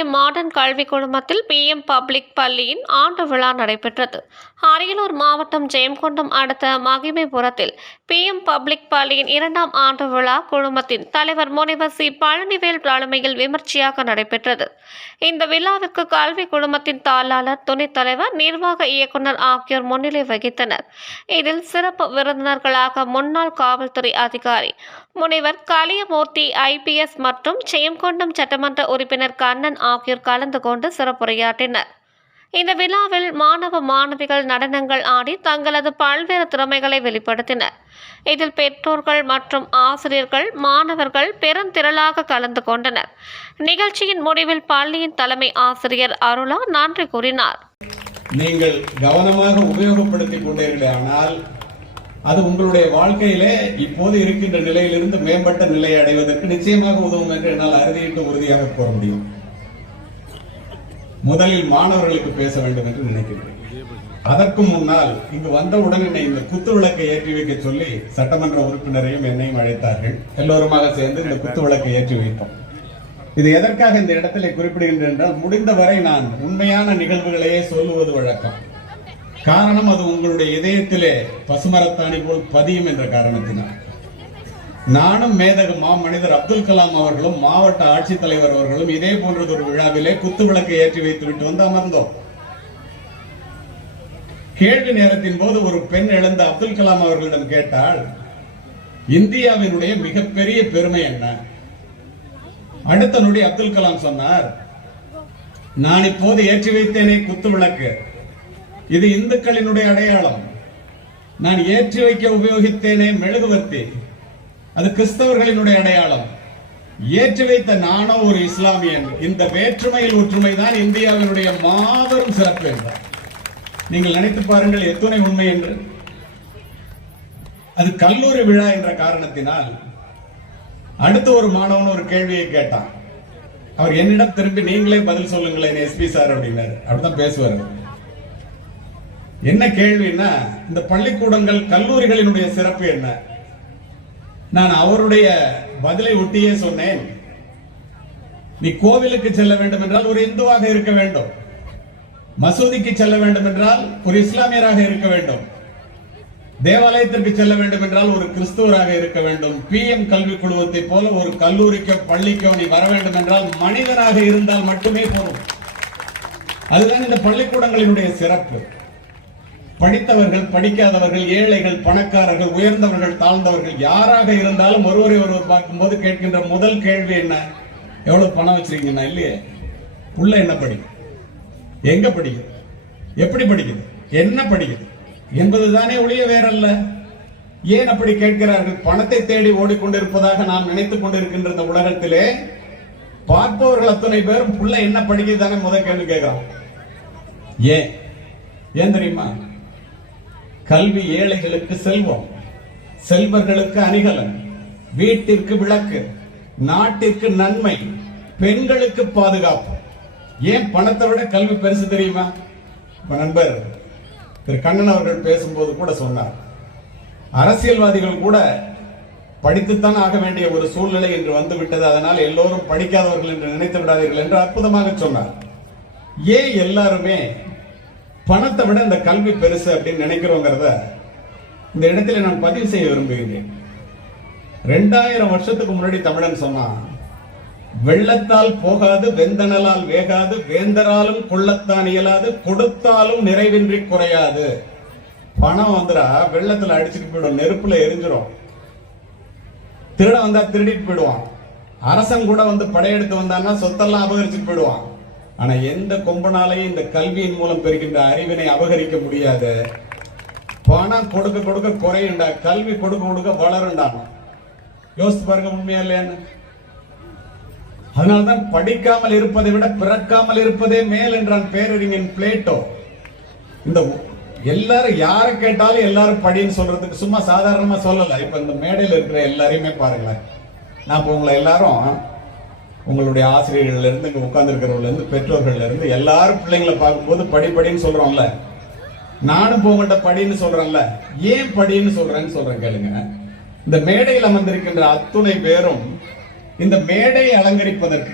பாளையம் modern கல்வி குழுமத்தில் PM public பள்ளியின் ஆண்டு விழா நடைபெற்றது. அரியலூர் மாவட்டம் ஜெயங்கொண்டம் அடுத்த மகிமைபுரத்தில் PM பப்ளிக் பள்ளியின் 2ஆம் ஆண்டு விழா குழுமத்தின் தலைவர் முனைவர் சி. பழனிவேல் தலைமையில் விமர்சையாக நடைபெற்றது. இந்த விழாவிற்கு கல்வி குழுமத்தின் தாளாளர், துணைத் தலைவர், நிர்வாக இயக்குநர் ஆகியோர் முன்னிலை வகித்தனர். இதில் சிறப்பு விருந்தினர்களாக முன்னாள் காவல்துறை அதிகாரி முனைவர் கலியமூர்த்தி IPS மற்றும் ஜெயங்கொண்டம் சட்டமன்ற உறுப்பினர் கண்ணன் ஆகியோர் கலந்து கொண்டு சிறப்புரையாற்றினர். இந்த விழாவில் மாணவ மாணவிகள் நடனங்கள் ஆடி தங்களது பல்வேறு திறமைகளை வெளிப்படுத்தினர். இதில் பெற்றோர்கள் மற்றும் ஆசிரியர்கள், மாணவர்கள் பெருந்திரளாக கலந்து கொண்டனர். நிகழ்ச்சியின் முடிவில் பள்ளியின் தலைமை ஆசிரியர் அருளா நன்றி கூறினார். நீங்கள் கவனமாக உபயோகப்படுத்திக் கொண்டீர்களானால் அது உங்களுடைய வாழ்க்கையிலே இப்போது இருக்கின்ற நிலையிலிருந்து மேம்பட்ட நிலையை அடைவதற்கு நிச்சயமாக உதவும் என்று என்னால் அறுதியிட்டு உறுதியாக கூற முடியும். முதலில் மாணவர்களுக்கு பேச வேண்டும் என்று நினைக்கிறேன். அதற்கு முன்னால் இங்கு வந்தவுடன் என்னை இந்த குத்து விளக்கை ஏற்றி வைக்க சொல்லி சட்டமன்ற உறுப்பினரையும் என்னையும் அழைத்தார்கள். எல்லோருமாக சேர்ந்து இந்த குத்து விளக்கை ஏற்றி வைத்தோம். இது எதற்காக இந்த இடத்திலே குறிப்பிடுகின்றேன் என்றால், முடிந்தவரை நான் உண்மையான நிகழ்வுகளையே சொல்லுவது வழக்கம். காரணம், அது உங்களுடைய இதயத்திலே பசுமரத்தாணி போல் பதியும் என்ற காரணத்தினால். நானும் மேதகு மனிதர் அப்துல் கலாம் அவர்களும் மாவட்ட ஆட்சித்தலைவர் அவர்களும் இதே போன்றது ஒரு விழாவிலே குத்து விளக்கை ஏற்றி வைத்து விட்டு வந்து அமர்ந்தோம். கேள்வி நேரத்தின் போது ஒரு பெண் எழுந்த அப்துல் கலாம் அவர்களிடம் கேட்டால், இந்தியாவினுடைய மிகப்பெரிய பெருமை என்ன? அடுத்த நொடி அப்துல் கலாம் சொன்னார், நான் இப்போது ஏற்றி வைத்தேனே குத்து விளக்கு, இது இந்துக்களினுடைய அடையாளம். நான் ஏற்றி வைக்க உபயோகித்தேனே மெழுகுவர்த்தி, அது கிறிஸ்தவர்களினுடைய அடையாளம். ஏற்றி வைத்த நானோ ஒரு இஸ்லாமியன். இந்த வேற்றுமையில் ஒற்றுமை தான் இந்தியாவினுடைய மாபெரும் சிறப்பு என்றார். நீங்கள் நினைத்து பாருங்கள் எத்தனை உண்மை என்று. அது கல்லூரி விழா என்ற காரணத்தினால் அடுத்து ஒரு மாணவன் ஒரு கேள்வியை கேட்டான். அவர் என்னிடம் திரும்பி, நீங்களே பதில் சொல்லுங்களேன் SP சார் அப்படின்னாரு. அப்படிதான் பேசுவார். என்ன கேள்வின்னா, இந்த பள்ளிக்கூடங்கள் கல்லூரிகளினுடைய சிறப்பு என்ன? நான் அவருடைய பதிலை ஒட்டியே சொன்னேன், நீ கோவிலுக்கு செல்ல வேண்டும் என்றால் ஒரு இந்துவாக இருக்க வேண்டும், மசூதிக்கு செல்ல வேண்டும் என்றால் ஒரு இஸ்லாமியராக இருக்க வேண்டும், தேவாலயத்திற்கு செல்ல வேண்டும் என்றால் ஒரு கிறிஸ்துவராக இருக்க வேண்டும். PM கல்வி குழுமத்தை போல ஒரு கல்லூரிக்கோ பள்ளிக்கோ நீ வர வேண்டும் என்றால் மனிதனாக இருந்தால் மட்டுமே போதும். அதுதான் இந்த பள்ளிக்கூடங்களினுடைய சிறப்பு. படித்தவர்கள், படிக்காதவர்கள், ஏழைகள், பணக்காரர்கள், உயர்ந்தவர்கள், தாழ்ந்தவர்கள், யாராக இருந்தாலும் ஒருவரை ஒருவர் பார்க்கும்போது கேட்கின்ற முதல் கேள்வி என்ன? எவ்வளவு பணம் வச்சிருக்கீங்கன்னா? இல்லையே, புள்ள என்ன படிக்கும், எங்க படிக்குது, எப்படி படிக்குது, என்ன படிக்குது என்பதுதானே ஒழிய வேறல்ல. ஏன் அப்படி கேட்கிறார்கள்? பணத்தை தேடி ஓடிக்கொண்டிருப்பதாக நாம் நினைத்துக் கொண்டிருக்கின்ற இந்த உலகத்திலே பார்ப்பவர்கள் அத்தனை பேரும் புள்ள என்ன படிக்குதானே முதல் கேள்வி கேட்கிறான். ஏன் தெரியுமா? கல்வி ஏழைகளுக்கு செல்வம், செல்வர்களுக்கு அணிகலன், வீட்டிற்கு விளக்கு, நாட்டிற்கு நன்மை, பெண்களுக்கு பாதுகாப்பு. ஏன் பணத்தை விட கல்வி பெருசு தெரியுமா? நண்பர் திரு கண்ணன் அவர்கள் பேசும்போது கூட சொன்னார், அரசியல்வாதிகள் கூட படித்துத்தான் ஆக வேண்டிய ஒரு சூழ்நிலை என்று வந்துவிட்டது, அதனால் எல்லோரும் படிக்காதவர்கள் என்று நினைத்து விடாதீர்கள் என்று அற்புதமாக சொன்னார். ஏன் எல்லாருமே பணத்தை விட இந்த கல்வி பெருசு அப்படின்னு நினைக்கிறோங்கிறத இந்த இடத்துல நான் பதிவு செய்ய விரும்புகிறேன். 2000 வருஷத்துக்கு முன்னாடி தமிழன் சொன்னான், வெள்ளத்தால் போகாது, வெந்தனலால் வேகாது, வேந்தராலும் கொள்ளத்தான் இயலாது, கொடுத்தாலும் நிறைவின்றி குறையாது. பணம் வந்துடா வெள்ளத்துல அடிச்சுட்டு போயிடும், நெருப்புல எரிஞ்சிரும். திருட வந்தா திருடிட்டு போயிடுவான். அரசன் கூட வந்து படையெடுத்து வந்தான்னா சொத்தெல்லாம் அபகரிச்சுட்டு போயிடுவான். ஆனா எந்த கொம்பனாலையும் இந்த கல்வியின் மூலம் பெறுகின்ற அறிவினை அபகரிக்க முடியாது. பணம் கொடுக்க கொடுக்க குறையுண்டா, கல்வி கொடுக்க கொடுக்க வளருண்டான். யோசித்து பாருங்க, உண்மையா இல்லையான்னு. அதனால்தான் படிக்காமல் இருப்பதை விட பிறக்காமல் இருப்பதே மேல் என்றான் பேரறிஞன் பிளேட்டோ. இந்த எல்லாரும் யாரை கேட்டாலும் எல்லாரும் படின்னு சொல்றதுக்கு சும்மா சாதாரணமா சொல்லல. இப்ப இந்த மேடையில் இருக்கிற எல்லாரையுமே பாருங்களேன். நான் இப்ப உங்களை எல்லாரும், உங்களுடைய ஆசிரியர்கள் இருந்து, இங்க உட்கார்ந்து இருக்கிறவங்க இருந்து, பெற்றோர்கள் இருந்து எல்லாரும் பிள்ளைங்களை பார்க்கும்போது படின்னு சொல்றோம்ல. நானும் போகட்ட படின்னு சொல்றேன்ல. ஏன் படின்னு சொல்றேன்னு சொல்றேன் கேளுங்க. இந்த மேடையில் அமர்ந்திருக்கின்ற அத்துணை பேரும் இந்த மேடையை அலங்கரிப்பதற்கு